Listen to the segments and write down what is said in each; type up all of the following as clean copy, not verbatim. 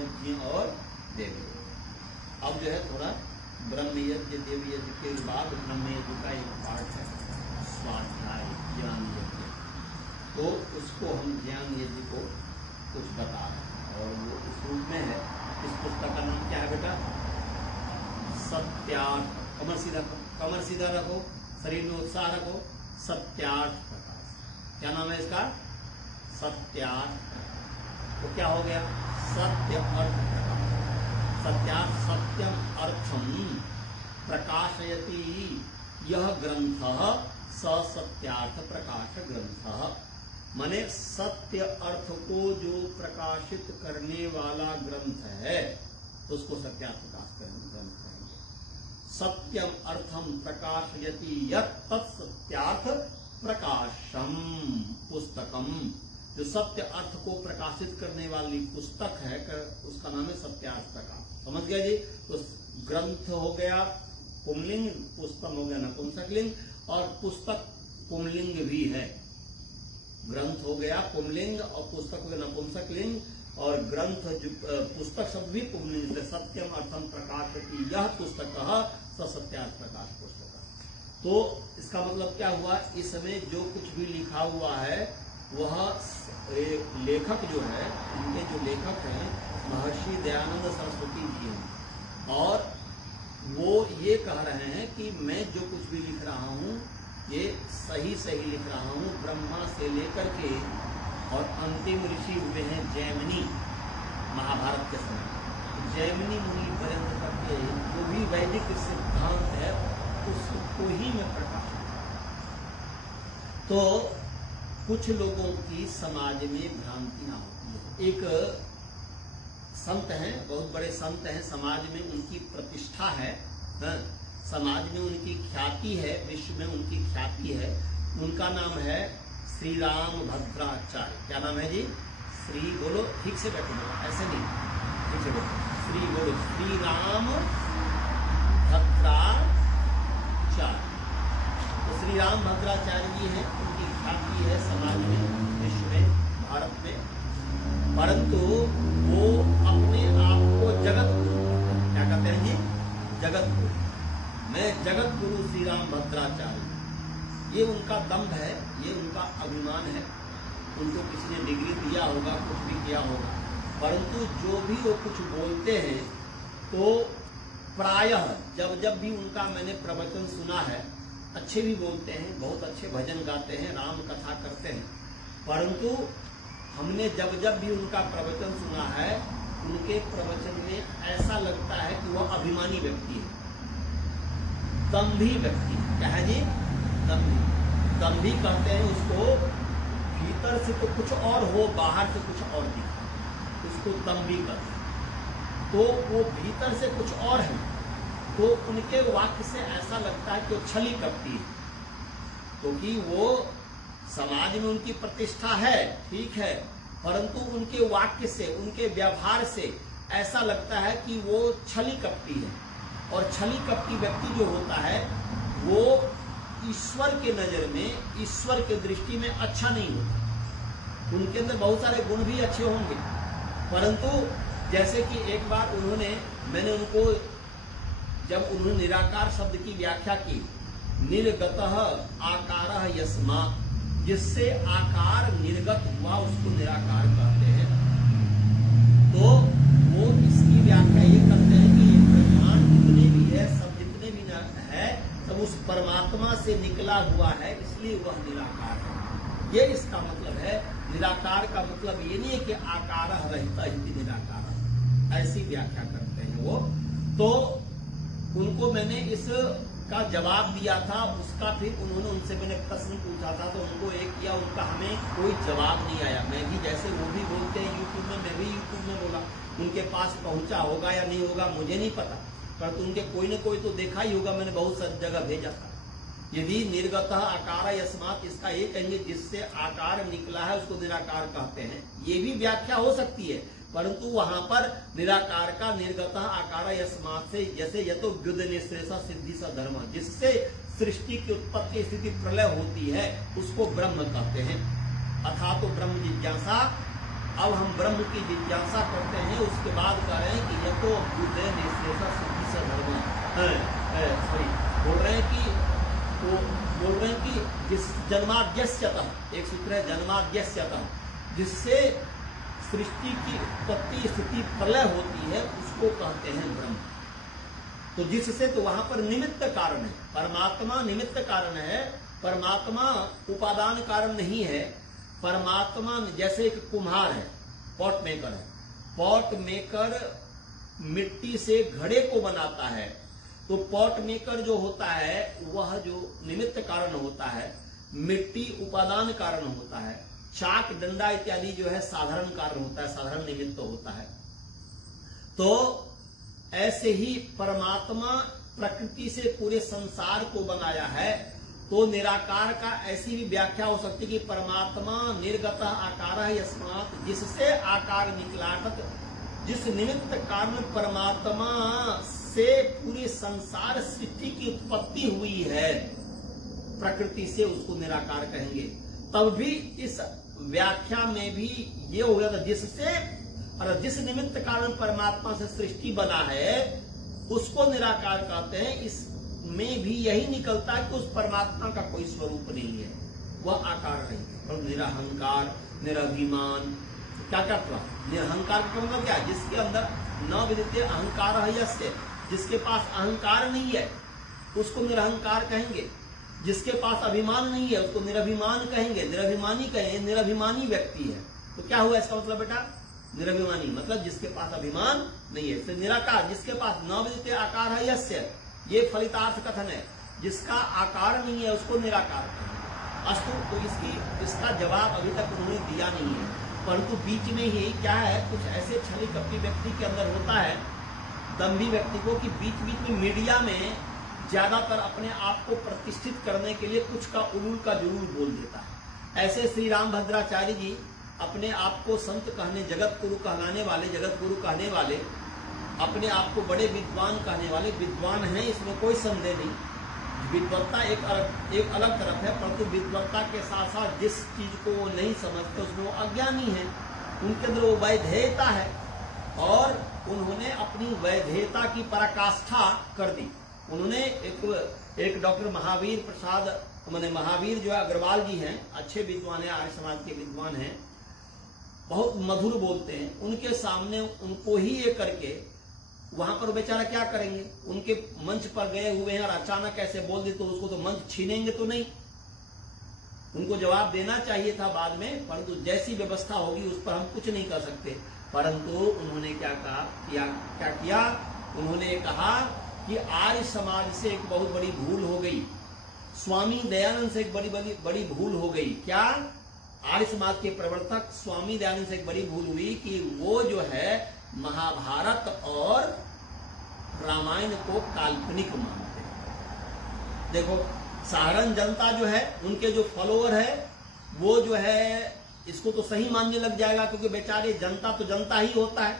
यज्ञ और देव यज्ञ। अब जो है थोड़ा ब्रह्म यज्ञ देव यज्ञ के बाद ब्रह्म यज्ञ का एक पार्ट है स्वाध्याय ज्ञान यज्ञ, तो उसको हम ज्ञान यज्ञ को कुछ बता रहे हैं और वो इस रूप में है। इस पुस्तक का नाम क्या है बेटा? सत्यार्थ। कमर सीधा रखो, शरीर में उत्साह रखो। सत्यार्थ प्रकाश। क्या नाम है इसका? सत्यार्थ। तो क्या हो गया? सत्य अर्थ प्रकाश। सत्यार्थ सत्यम अर्थम प्रकाशयति यह ग्रंथ स सत्यार्थ प्रकाश ग्रंथ। माने सत्य अर्थ को जो प्रकाशित करने वाला ग्रंथ है उसको सत्यार्थ प्रकाश ग्रंथ कहेंगे। सत्यम अर्थम प्रकाशयति यत् तत्सत्यार्थ प्रकाशम पुस्तकम। जो सत्य अर्थ को प्रकाशित करने वाली पुस्तक है उसका नाम है सत्यार्थ प्रकाश। समझ गया जी? तो ग्रंथ हो गया पुंलिंग, पुस्तक हो गया नपुंसकलिंग, और पुस्तक पुंलिंग भी है। ग्रंथ हो गया पुंलिंग और पुस्तक हो गया नपुंसकलिंग, और ग्रंथ पुस्तक शब्द भी पुंलिंग से। सत्यम अर्थम प्रकाशयति यह पुस्तक सत्यार्थ प्रकाश पुस्तक। तो इसका मतलब क्या हुआ? इस समय जो कुछ भी लिखा हुआ है वह लेखक जो है, इनके जो लेखक हैं महर्षि दयानंद सरस्वती जी हैं, और वो ये कह रहे हैं कि मैं जो कुछ भी लिख रहा हूँ ये सही लिख रहा हूँ। ब्रह्मा से लेकर के और अंतिम ऋषि हुए हैं जैमिनी महाभारत के समय, जैमिनी मुनि पर्यंत तक के जो भी वैदिक सिद्धांत है उसको ही मैं प्रकाशित। तो कुछ लोगों की समाज में भ्रांतियां होती है। एक संत हैं, बहुत बड़े संत हैं, समाज में उनकी प्रतिष्ठा है, समाज में उनकी ख्याति है, विश्व में उनकी ख्याति है। उनका नाम है श्री राम भद्राचार्य। क्या नाम है जी? श्री बोलो, ठीक से बैठो, ऐसे नहीं, ठीक से बैठो। श्री बोलो, श्री राम भद्राचार्य। तो श्री राम भद्राचार्य जी हैं, उनकी ख्याति है समाज में, विश्व में, भारत में। परंतु वो अपने आप को जगत गुरु, क्या कहते हैं जी? जगत गुरु। मैं जगत गुरु श्री राम भद्राचार्य। ये उनका दम्भ है, ये उनका अभिमान है। उनको किसी ने डिग्री दिया होगा, कुछ भी किया होगा, परंतु जो भी वो कुछ बोलते हैं तो प्रायः जब भी उनका मैंने प्रवचन सुना है, अच्छे भी बोलते हैं, बहुत अच्छे भजन गाते हैं, राम कथा करते हैं, परंतु हमने जब भी उनका प्रवचन सुना है, उनके प्रवचन में ऐसा लगता है कि वह अभिमानी व्यक्ति है, दम्भी व्यक्ति। क्या है जी? दम्भी कहते हैं उसको। भीतर से तो कुछ और हो, बाहर से कुछ और दिखे, उसको दम्भी कहते हैं। तो वो भीतर से कुछ और है, तो उनके वाक्य से ऐसा लगता है कि वो छली कपटी है, क्योंकि वो समाज में उनकी प्रतिष्ठा है, ठीक है, परंतु उनके वाक्य से, उनके व्यवहार से ऐसा लगता है कि वो छली कपटी है। और छली कपटी व्यक्ति जो होता है वो ईश्वर के नजर में, ईश्वर के दृष्टि में अच्छा नहीं होता। उनके अंदर बहुत सारे गुण भी अच्छे होंगे, परंतु जैसे कि एक बार मैंने उनको जब उन्होंने निराकार शब्द की व्याख्या की, निर्गतः आकारः यस्मात्, जिससे आकार निर्गत हुआ उसको निराकार कहते हैं। तो वो इसकी व्याख्या ये करते हैं कि ब्रह्मांड जितने भी है, सब जितने भी है, सब उस परमात्मा से निकला हुआ है, इसलिए वह निराकार है। ये इसका मतलब है। निराकार का मतलब ये नहीं है कि आकार रहता ही निराकार, ऐसी व्याख्या करते हैं वो। तो उनको मैंने इसका जवाब दिया था, उसका फिर उनसे मैंने प्रश्न पूछा था, तो उनको एक किया, उनका हमें कोई जवाब नहीं आया। मैं भी जैसे वो भी बोलते हैं यूट्यूब में, मैं भी यूट्यूब में बोला। उनके पास पहुंचा होगा या नहीं होगा मुझे नहीं पता, पर उनके कोई न कोई तो देखा ही होगा, मैंने बहुत सारी जगह भेजा था। यदि निर्गतः आकार यस्मात्, इसका ये कहेंगे जिससे आकार निकला है उसको निराकार कहते हैं, ये भी व्याख्या हो सकती है, परंतु वहां पर निराकार का निर्गतः आकार यस्मात् से, जैसे यतो व्युद निःश्रेषा सिद्धि सा धर्म, जिससे सृष्टि की उत्पत्ति स्थिति प्रलय होती है, उसको ब्रह्म कहते हैं। अथा तो ब्रह्म जिज्ञासा। अब हम ब्रह्म की जिज्ञासा करते हैं, उसके बाद कह रहे हैं कि ये तो बुद्धे निश्रेषा सिद्धि से धर्म बोल रहे हैं कि जिस जन्माद्यस्यतः, एक सूत्र है जन्माद्यस्यतः, जिससे सृष्टि की उत्पत्ति स्थिति प्रलय होती है उसको कहते हैं ब्रह्म। तो जिससे, तो वहां पर निमित्त कारण है, परमात्मा निमित्त कारण है, परमात्मा उपादान कारण नहीं है। परमात्मा जैसे एक कुम्हार है, पॉट मेकर है, पॉट मेकर मिट्टी से घड़े को बनाता है, तो पॉट मेकर जो होता है वह जो निमित्त कारण होता है, मिट्टी उपादान कारण होता है, चाक डंडा इत्यादि जो है साधारण कारण होता है, साधारण निमित्त होता है। तो ऐसे ही परमात्मा प्रकृति से पूरे संसार को बनाया है। तो निराकार का ऐसी भी व्याख्या हो सकती है कि परमात्मा निर्गत आकार है यस्मात्, जिससे आकार निकला, जिस निमित्त कारण परमात्मा से पूरे संसार सृष्टि की उत्पत्ति हुई है प्रकृति से, उसको निराकार कहेंगे। तब भी इस व्याख्या में भी ये हो गया था जिससे, और जिस निमित्त कारण परमात्मा से सृष्टि बना है उसको निराकार कहते हैं। इसमें भी यही निकलता है कि उस परमात्मा का कोई स्वरूप नहीं है, वह आकार नहीं, और निरहंकार, निराभिमान, क्या क्या हुआ निरहंकार का मतलब क्या, जिसके अंदर न विदिते अहंकार है यस्य, जिसके पास अहंकार नहीं है उसको निरहंकार कहेंगे, जिसके पास अभिमान नहीं है उसको निराभिमान कहेंगे, निराभिमानी कहेंगे, निराभिमानी व्यक्ति है। तो क्या हुआ इसका मतलब बेटा, निराभिमानी मतलब जिसके पास अभिमान नहीं है। फिर निराकार, जिसके पास न विदिते आकार है यस्य, ये फलितार्थ कथन है, जिसका आकार नहीं है उसको निराकार कहेंगे। अस्तु, तो इसका जवाब अभी तक उन्होंने दिया नहीं है, परंतु बीच में ही क्या है, कुछ ऐसे छली कपटी व्यक्ति के अंदर होता है, दम्भी व्यक्ति को, कि बीच बीच में मीडिया में ज्यादातर अपने आप को प्रतिष्ठित करने के लिए कुछ का उलूल का जुलूल बोल देता है। ऐसे श्री रामभद्राचार्य जी अपने आप को संत कहने, जगत गुरु कहलाने वाले, जगत गुरु कहने वाले, अपने आप को बड़े विद्वान कहने वाले, विद्वान हैं इसमें कोई संदेह नहीं। विद्वत्ता एक अलग तरफ है, परंतु विद्वत्ता के साथ साथ जिस चीज को वो नहीं समझते उसमें वो अज्ञानी है, उनके अंदर वो वैधेयता है, और उन्होंने अपनी वैधेयता की पराकाष्ठा कर दी। उन्होंने एक डॉक्टर महावीर प्रसाद, माने महावीर जो अग्रवाल जी हैं, अच्छे विद्वान हैं, आर्य समाज के विद्वान हैं, बहुत मधुर बोलते हैं, उनके सामने उनको ही ये करके वहां पर बेचारा क्या करेंगे, उनके मंच पर गए हुए हैं और अचानक ऐसे बोल दे तो उसको तो मंच छीनेंगे तो नहीं, उनको जवाब देना चाहिए था बाद में, परंतु जैसी व्यवस्था होगी उस पर हम कुछ नहीं कर सकते। परंतु उन्होंने क्या किया, उन्होंने कहा कि आर्य समाज से एक बहुत बड़ी भूल हो गई, स्वामी दयानंद से एक बड़ी भूल हो गई। क्या, आर्य समाज के प्रवर्तक स्वामी दयानंद से एक बड़ी भूल हुई कि वो जो है महाभारत और रामायण को काल्पनिक मानते हैं। देखो साधारण जनता जो है, उनके जो फॉलोअर है, वो जो है इसको तो सही मानने लग जाएगा, क्योंकि बेचारे जनता तो जनता ही होता है,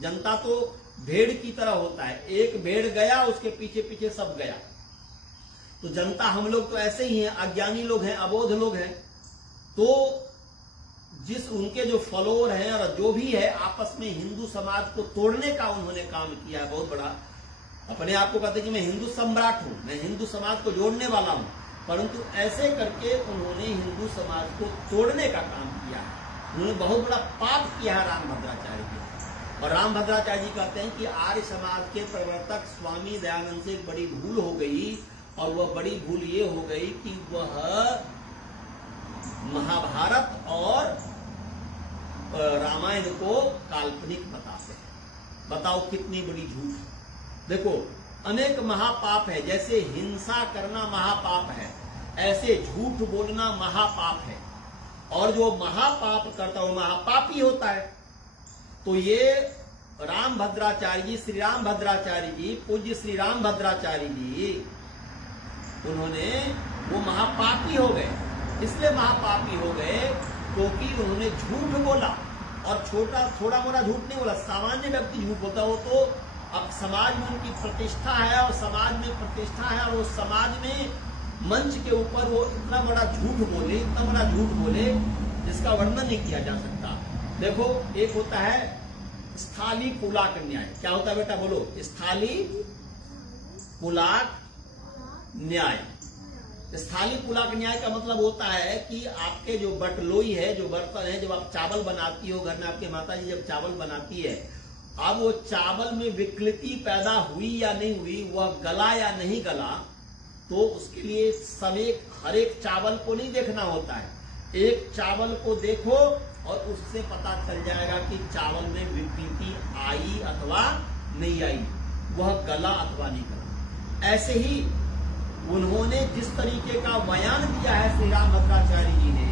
जनता तो भेड़ की तरह होता है, एक भेड़ गया उसके पीछे पीछे सब गया। तो जनता हम लोग तो ऐसे ही हैं, अज्ञानी लोग हैं, अबोध लोग हैं। तो जिस उनके जो फॉलोअर हैं और जो भी है, आपस में हिंदू समाज को तोड़ने का उन्होंने काम किया है बहुत बड़ा। अपने आप को कहते हैं कि मैं हिंदू सम्राट हूं, मैं हिंदू समाज को जोड़ने वाला हूं, परंतु ऐसे करके उन्होंने हिंदू समाज को तोड़ने का काम किया है। उन्होंने बहुत बड़ा पाप किया है रामभद्राचार्य जी। और रामभद्राचार्य जी कहते हैं कि आर्य समाज के प्रवर्तक स्वामी दयानंद से एक बड़ी भूल हो गई, और वह बड़ी भूल ये हो गई कि वह महाभारत और रामायण को काल्पनिक बताते हैं। बताओ कितनी बड़ी झूठ। देखो अनेक महापाप है, जैसे हिंसा करना महापाप है, ऐसे झूठ बोलना महापाप है, और जो महापाप करता है वो महापापी होता है। तो ये रामभद्राचार्य जी, श्री रामभद्राचार्य जी, पूज्य श्री रामभद्राचार्य जी, उन्होंने वो महापापी हो गए। इसलिए महापापी हो गए क्योंकि उन्होंने झूठ बोला, और थोड़ा मोड़ा झूठ नहीं बोला, सामान्य व्यक्ति झूठ बोलता हो तो अब समाज में उनकी प्रतिष्ठा है, और समाज में प्रतिष्ठा है, और वो समाज में मंच के ऊपर वो इतना बड़ा झूठ बोले, इतना बड़ा झूठ बोले जिसका वर्णन नहीं किया जा सकता। देखो एक होता है स्थाली पुलाक न्याय। क्या होता है बेटा, बोलो। स्थाली पुलाक न्याय। स्थाली पुलाक न्याय का मतलब होता है कि आपके जो बटलोई है, जो बर्तन है, जब आप चावल बनाती हो घर में, आपके माता जी जब चावल बनाती है, अब वो चावल में विकृति पैदा हुई या नहीं हुई, वह गला या नहीं गला, तो उसके लिए समेत हर एक चावल को नहीं देखना होता है। एक चावल को देखो और उससे पता चल जाएगा कि चावल में विकृति आई अथवा नहीं आई, वह गला अथवा नहीं गला। ऐसे ही उन्होंने जिस तरीके का बयान दिया है श्री राम भद्राचार्य जी ने,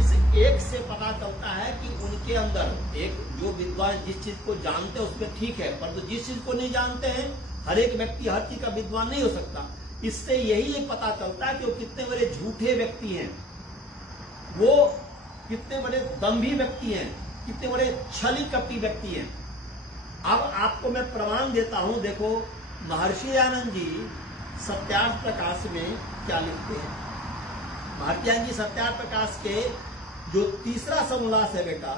इस एक से पता चलता है कि उनके अंदर एक जो विद्वान जिस चीज को जानते हैं उसमें ठीक है, परंतु जिस चीज को नहीं जानते हैं, हर एक व्यक्ति हर चीज का विद्वान नहीं हो सकता। इससे यही एक पता चलता है कि वो कितने बड़े झूठे व्यक्ति हैं, वो कितने बड़े दंभी व्यक्ति हैं, कितने बड़े छली कपटी व्यक्ति हैं। अब आपको मैं प्रमाण देता हूं। देखो महर्षि दयानंद जी सत्यार्थ प्रकाश में क्या लिखते हैं। महर्षि दयानंद जी सत्यार्थ प्रकाश के जो तीसरा समोल्लास है बेटा,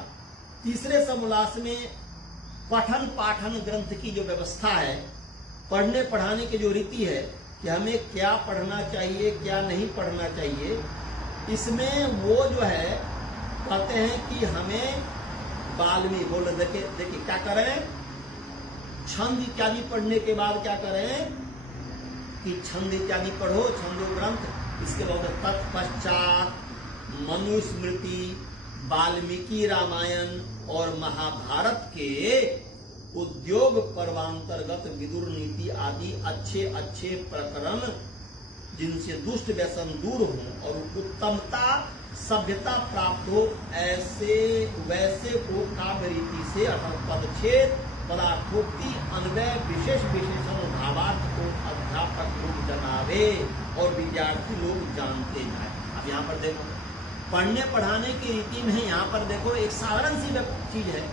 तीसरे समोल्लास में पठन पाठन ग्रंथ की जो व्यवस्था है, पढ़ने पढ़ाने की जो रीति है कि हमें क्या पढ़ना चाहिए क्या नहीं पढ़ना चाहिए, इसमें वो जो है कहते हैं कि हमें बाल्मीकि बोल रहे, देखिए क्या करें, छंद इत्यादि पढ़ने के बाद क्या करें कि छंद इत्यादि पढ़ो, छंदो ग्रंथ, इसके बाद तत्पश्चात मनुस्मृति, वाल्मीकि रामायण और महाभारत के उद्योग पर्वांतर्गत विदुर नीति आदि अच्छे अच्छे प्रकरण जिनसे दुष्ट व्यसन दूर हो और उत्तमता सभ्यता प्राप्त हो, ऐसे वैसे को काव्य रीति से अर्थात पदच्छेद पदार्थोक्ति अन्वय विशेष विशेषण भावार्थ को अध्यापक लोग जनावे और विद्यार्थी लोग जानते जाए। अब यहाँ पर देखो पढ़ने पढ़ाने की रीति में यहाँ पर देखो एक साधारण सी चीज है,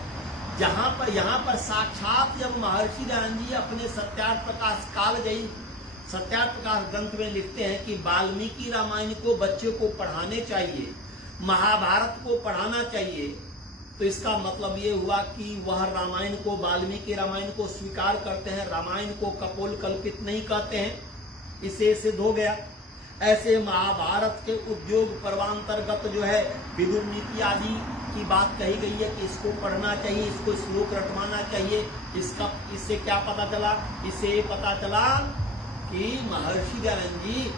यहाँ पर साक्षात जब महर्षि दयानंद जी अपने सत्यार्थ प्रकाश कालजयी सत्यार्थ प्रकाश ग्रंथ में लिखते हैं कि वाल्मीकि रामायण को बच्चे को पढ़ाने चाहिए, महाभारत को पढ़ाना चाहिए, तो इसका मतलब ये हुआ कि वह रामायण को, वाल्मीकि रामायण को स्वीकार करते हैं, रामायण को कपोल कल्पित नहीं कहते हैं, इसे सिद्ध हो गया। ऐसे महाभारत के उद्योग पर्वांतर्गत जो है विदुर नीति आदि की बात कही गई है कि इसको पढ़ना चाहिए, इसको श्लोक रटवाना चाहिए। इससे क्या पता चला, इससे पता चला कि महर्षि दयानंद जी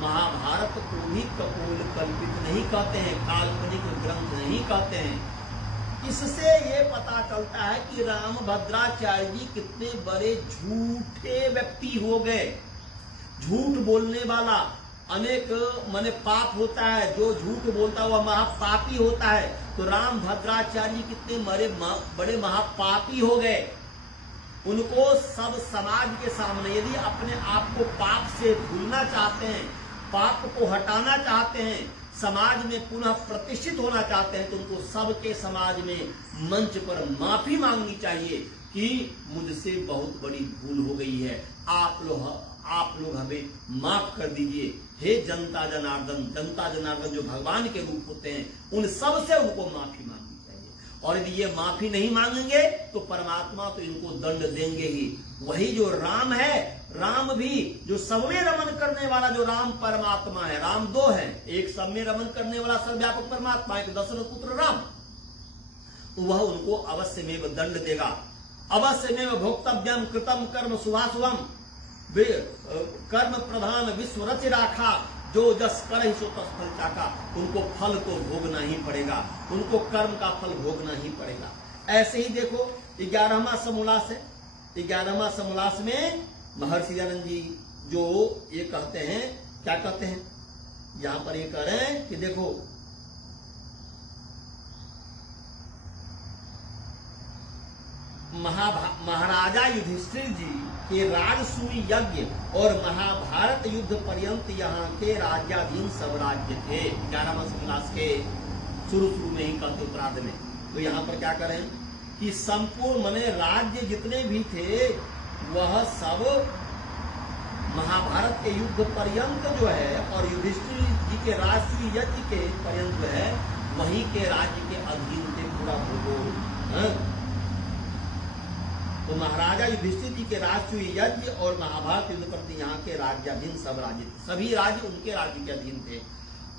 महाभारत को भी कपोल कल्पित नहीं कहते हैं, काल्पनिक ग्रंथ नहीं कहते हैं। इससे ये पता चलता है कि रामभद्राचार्य जी कितने बड़े झूठे व्यक्ति हो गए। झूठ बोलने वाला अनेक माने पाप होता है, जो झूठ बोलता है वह महापापी होता है। तो रामभद्राचार्य जी कितने बड़े महापापी हो गए। उनको सब समाज के सामने यदि अपने आप को पाप से धुलना चाहते हैं, पाप को हटाना चाहते हैं, समाज में पुनः प्रतिष्ठित होना चाहते हैं, तो उनको सबके समाज में मंच पर माफी मांगनी चाहिए कि मुझसे बहुत बड़ी भूल हो गई है, आप लोग हमें माफ कर दीजिए। हे जनता जनार्दन जो भगवान के रूप होते हैं, उन सब से उनको माफी मांगनी चाहिए। और यदि ये माफी नहीं मांगेंगे तो परमात्मा तो इनको दंड देंगे ही। वही जो राम है, राम भी जो सब में रमन करने वाला जो राम परमात्मा है, राम दो है, एक सब में रमन करने वाला सर्वव्यापक परमात्मा, एक दशरथ पुत्र राम, तो वह उनको अवश्य में दंड देगा। अवश्य में भोक्तव्यम कृतम कर्म शुभाशुभम कर्म प्रधान विश्व रच राखा, जो जस कर ही सो तस फल चाका। उनको फल को भोगना ही पड़ेगा, उनको कर्म का फल भोगना ही पड़ेगा। ऐसे ही देखो 11वां समोल्लास है, 11वां समोल्लास में महर्षि दयानंद जी जो ये कहते हैं, क्या कहते हैं यहां पर ये कह रहे हैं कि देखो महाराजा युधिष्ठिर जी के राजसूय यज्ञ और महाभारत युद्ध पर्यंत यहाँ के राज्याधीन सब राज्य थे। 11वां समोल्लास के शुरू में ही कहते उत्तरार्ध में, तो यहाँ पर क्या करें कि संपूर्ण मने राज्य जितने भी थे वह सब महाभारत के युद्ध पर्यंत जो है और युधिष्ठिर जी के राजसूय यज्ञ के पर्यंत जो है वहीं के राज्य के अधीन थे पूरा भूगोल। तो महाराजा युधिष्ठिर जी के राष्ट्रीय यज्ञ और महाभारत युद्ध प्रति यहाँ के राज्याधीन सब राज्य, सभी राज्य उनके राज्य के अधीन थे।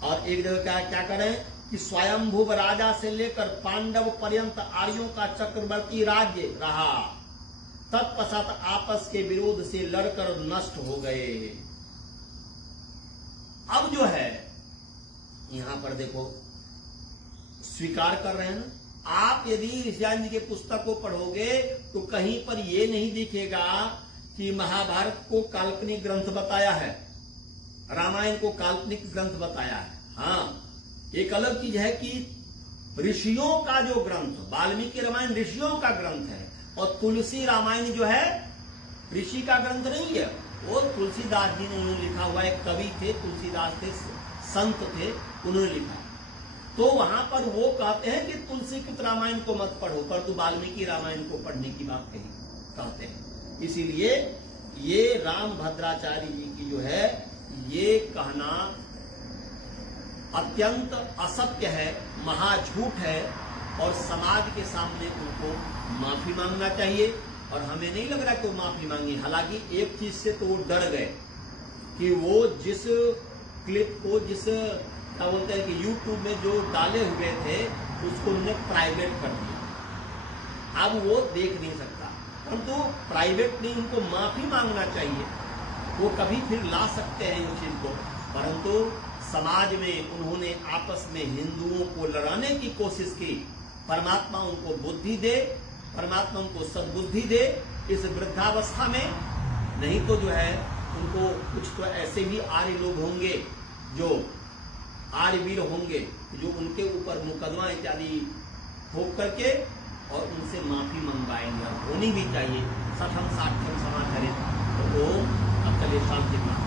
और एक जगह क्या करें कि स्वयंभुव राजा से लेकर पांडव पर्यंत आर्यों का चक्रवर्ती राज्य रहा, तत्पश्चात आपस के विरोध से लड़कर नष्ट हो गए। अब जो है यहां पर देखो स्वीकार कर रहे हैं ना, आप यदि ऋषियान जी के पुस्तक को पढ़ोगे तो कहीं पर यह नहीं दिखेगा कि महाभारत को काल्पनिक ग्रंथ बताया है, रामायण को काल्पनिक ग्रंथ बताया है। हाँ, एक अलग चीज है कि ऋषियों का जो ग्रंथ, वाल्मीकि रामायण ऋषियों का ग्रंथ है और तुलसी रामायण जो है ऋषि का ग्रंथ नहीं है, वो तुलसीदास जी ने उन्होंने लिखा हुआ। एक कवि थे, तुलसीदास थे, संत थे, उन्होंने लिखा। तो वहां पर वो कहते हैं कि तुलसीकृत रामायण को मत पढ़ो, परंतु वाल्मीकि रामायण को पढ़ने की बात कही कहते हैं। इसीलिए ये राम भद्राचार्य जी की जो है ये कहना अत्यंत असत्य है, महाझूठ है और समाज के सामने उनको माफी मांगना चाहिए। और हमें नहीं लग रहा कि वो माफी मांगी। हालांकि एक चीज से तो वो डर गए कि वो जिस क्लिप को, जिस क्या बोलते हैं कि यूट्यूब में जो डाले हुए थे उसको उन्होंने प्राइवेट कर दिया। अब वो देख नहीं सकता, परंतु प्राइवेट नहीं, उनको माफी मांगना चाहिए। वो कभी फिर ला सकते हैं उस चीज को, परंतु समाज में उन्होंने आपस में हिंदुओं को लड़ाने की कोशिश की। परमात्मा उनको बुद्धि दे, परमात्मा उनको सद्बुद्धि दे इस वृद्धावस्था में। नहीं तो जो है उनको कुछ तो ऐसे भी आर्य लोग होंगे, जो आर्यवीर होंगे, जो उनके ऊपर मुकदमा इत्यादि ठोक करके और उनसे माफी मंगवाएंगे। होनी भी चाहिए, सठम साठम समाचरित। तो अब चलिए शांति में।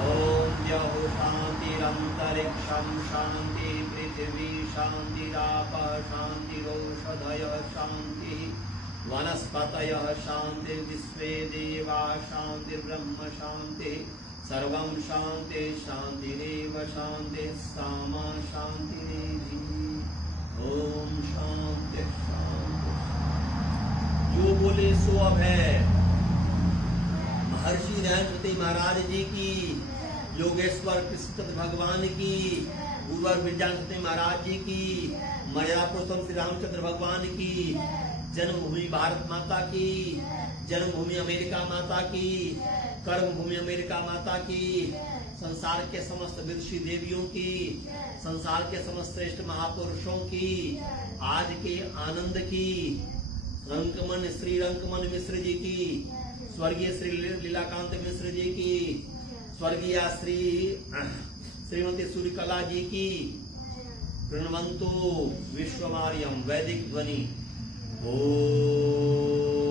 ओम यहो शांतिरंतरिक्षं शांति पृथ्वी शांतिरापः शांतिरौषधयः शांतिः वनस्पतयः शांतिर्विश्वे देवा शांतिर्ब्रह्म शांतिः सर्वं शांति शांतिरेव शांति सामा शांतिरेधि। ओम शांति शांति। जो बोले सो अब है। महर्षि नरस्वती महाराज जी की, योगेश्वर कृष्ण भगवान की, गुरुवर विद्यापति महाराज जी की, मर्यादा पुरुषोत्तम श्री रामचंद्र भगवान की, जन्मभूमि भारत माता की, जन्मभूमि अमेरिका माता की, कर्मभूमि अमेरिका माता की, संसार के समस्त विदुषी देवियों की, संसार के समस्त श्रेष्ठ महापुरुषों की, आज के आनंद की, रंकमन श्री रंकमन मिश्र जी की, स्वर्गीय श्री लीलाकांत मिश्र जी की, स्वर्गीय श्रीमती सूर्यकला जी की, प्रणवंतु विश्वमार्यम वैदिक ध्वनि। ओम